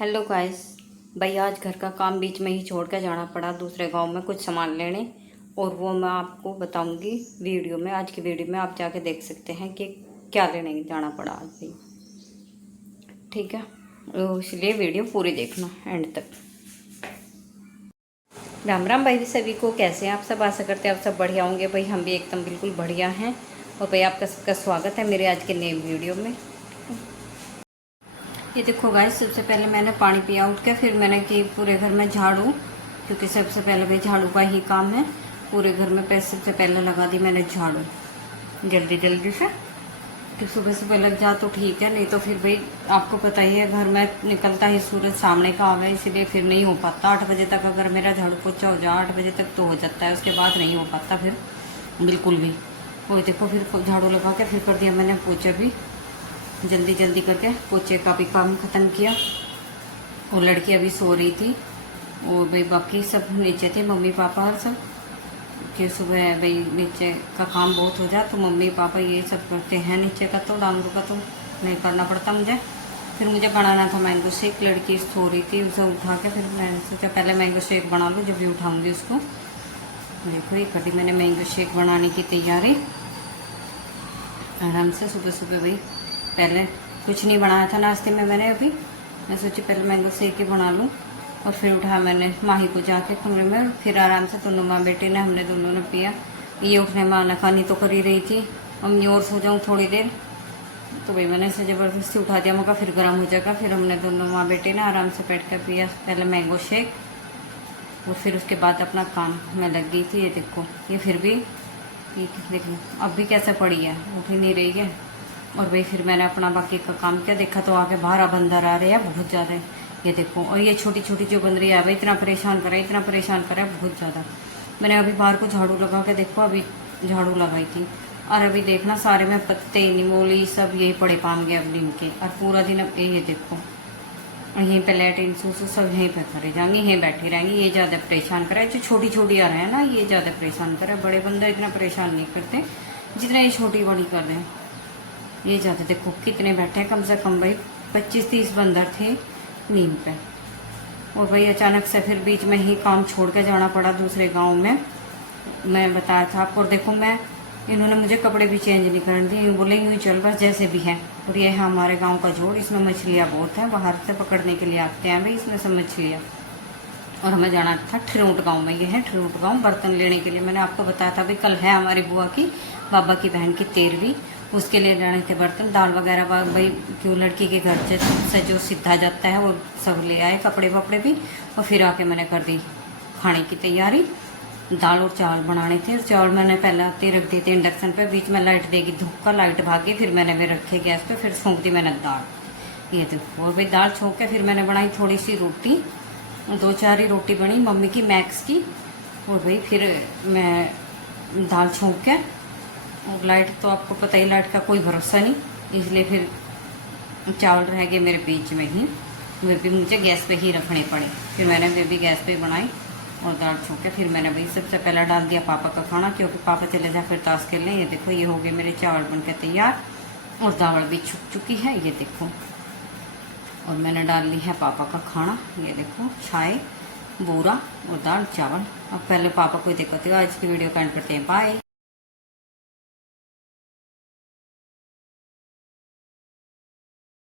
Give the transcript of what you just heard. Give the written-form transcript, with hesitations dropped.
Hello guys. भाई आज घर का काम बीच में ही छोड़ कर जाना पड़ा दूसरे गांव में कुछ सामान लेने, और वो मैं आपको बताऊंगी वीडियो में। आज की वीडियो में आप जाके देख सकते हैं कि क्या लेने जाना पड़ा आज भाई। ठीक है, तो इसलिए वीडियो पूरी देखना एंड तक। राम राम भाई सभी को, कैसे हैं आप सब? आशा करते हैं आप सब बढ़िया होंगे। भाई हम भी एकदम बिल्कुल बढ़िया हैं। और भाई आपका सबका स्वागत है मेरे आज के नए वीडियो में। ये देखो गाइस, सबसे पहले मैंने पानी पिया उठ के, फिर मैंने कि पूरे घर में झाड़ू, क्योंकि सबसे पहले भाई झाड़ू का ही काम है। पूरे घर में पैसे सबसे पहले लगा दी मैंने झाड़ू जल्दी जल्दी से, कि सुबह सुबह लग जा तो ठीक है, नहीं तो फिर भाई आपको पता ही है घर में निकलता ही सूरज सामने का आवे, इसीलिए फिर नहीं हो पाता। 8 बजे तक अगर मेरा झाड़ू पोछा हो जाए, 8 बजे तक तो हो जाता है, उसके बाद नहीं हो पाता फिर बिल्कुल भी। वो देखो फिर झाड़ू लगा के फिर कर दिया मैंने पोछा भी जल्दी जल्दी करके। पोछे का भी काम ख़त्म किया, और लड़की अभी सो रही थी, और भाई बाकी सब नीचे थे, मम्मी पापा और सब। कि सुबह भाई नीचे का काम बहुत हो जाए तो मम्मी पापा ये सब करते हैं, नीचे का तो डांगरू का तो नहीं करना पड़ता मुझे। फिर मुझे बनाना था मैंगो शेक, लड़की सो रही थी, उसे उठा के फिर मैंने सोचा पहले मैंगो शेक बना लूँ, जब भी उठाऊँगी उसको। देखो ये कर दी मैंने मैंगो शेक बनाने की तैयारी आराम से। सुबह सुबह भाई पहले कुछ नहीं बनाया था नाश्ते में मैंने अभी, मैं सोची पहले मैंगो शेक ही बना लूँ। और फिर उठाया मैंने माही को जाके कमरे में, और फिर आराम से दोनों माँ बेटे ने, हमने दोनों ने पिया। ये उठने में आनाकानी तो कर ही रही थी, मम्मी और सो जाऊँ थोड़ी देर, तो भाई मैंने इसे ज़बरदस्ती उठा दिया, मगर फिर गर्म हो जाएगा। फिर हमने दोनों माँ बेटे ने आराम से बैठ कर पिया पहले मैंगो शेक, और फिर उसके बाद अपना काम में लग गई थी। ये देखो ये फिर भी देख लो अब भी कैसे पड़ी है, उठ ही नहीं रही है। और भाई फिर मैंने अपना बाकी का काम किया, देखा तो आगे बाहर बंदर आ रहे हैं बहुत ज़्यादा। ये देखो, और ये छोटी छोटी जो बंदरी है भाई इतना परेशान करे, इतना परेशान करे बहुत ज़्यादा। मैंने अभी बाहर को झाड़ू लगा के देखो, अभी झाड़ू लगाई थी, और अभी देखना सारे में पत्ते निमोली सब यही पड़े पाम गए अब नीम के। और पूरा दिन अब ये देखो यहीं पे लेटिन सूसू सब यहीं पे करे जाएंगे, यहीं बैठे रहेंगे। ये ज़्यादा परेशान करे, जो छोटी छोटी आ रहे हैं ना ये ज़्यादा परेशान करे, बड़े बंदर इतना परेशान नहीं करते जितना ये छोटी बड़ी कर रहे हैं। ये ज़्यादा देखो कितने बैठे हैं, कम से कम भाई 25-30 बंदर थे नीम पे। और भाई अचानक से फिर बीच में ही काम छोड़ के जाना पड़ा दूसरे गांव में, मैं बताया था आपको। और देखो मैं, इन्होंने मुझे कपड़े भी चेंज नहीं करने दिए, यूँ बोले यूँ चल बस जैसे भी है। और ये है हमारे गांव का जोड़, इसमें मछलियाँ बहुत हैं, बाहर से पकड़ने के लिए आते हैं भाई इसमें सब मछलियाँ। और हमें जाना था ठिरूट गांव में, ये है ठिरूट गांव, बर्तन लेने के लिए। मैंने आपको बताया था भाई कल है हमारी बुआ की, बाबा की बहन की 13वीं, उसके लिए लेने थे बर्तन, दाल वगैरह भाई, क्यों लड़की के घर से जो सीधा जाता है वो सब ले आए, कपड़े वपड़े भी। और फिर आके मैंने कर दी खाने की तैयारी, दाल और चावल बनाने थे। चावल मैंने पहले आते रख दिए थे इंडक्शन पे, बीच में लाइट देगी धूप का, लाइट भागी, फिर मैंने वे रखे गैस पे, फिर छोंक दी मैंने दाल। ये देखो, और भाई दाल छोंक के फिर मैंने बनाई थोड़ी सी रोटी, 2-4 ही रोटी बनी मम्मी की मैक्स की। और भाई फिर मैं दाल छोंक के, और लाइट तो आपको पता ही, लाइट का कोई भरोसा नहीं, इसलिए फिर चावल रह गए मेरे बीच में ही, वे भी मुझे गैस पे ही रखने पड़े। फिर मैंने वे भी गैस पे बनाई, और दाल छोंक के फिर मैंने भाई सबसे पहले डाल दिया पापा का खाना, क्योंकि पापा चले जाए फिर ताश खेल लें। ये देखो ये हो गए मेरे चावल बन के तैयार, और दावड़ भी छुप चुकी है, ये देखो। और मैंने डाल ली है पापा का खाना, ये देखो चाय, बूरा और दाल चावल। अब पहले पापा को देखते हो, आज की वीडियो का एंड करते हैं, बाय।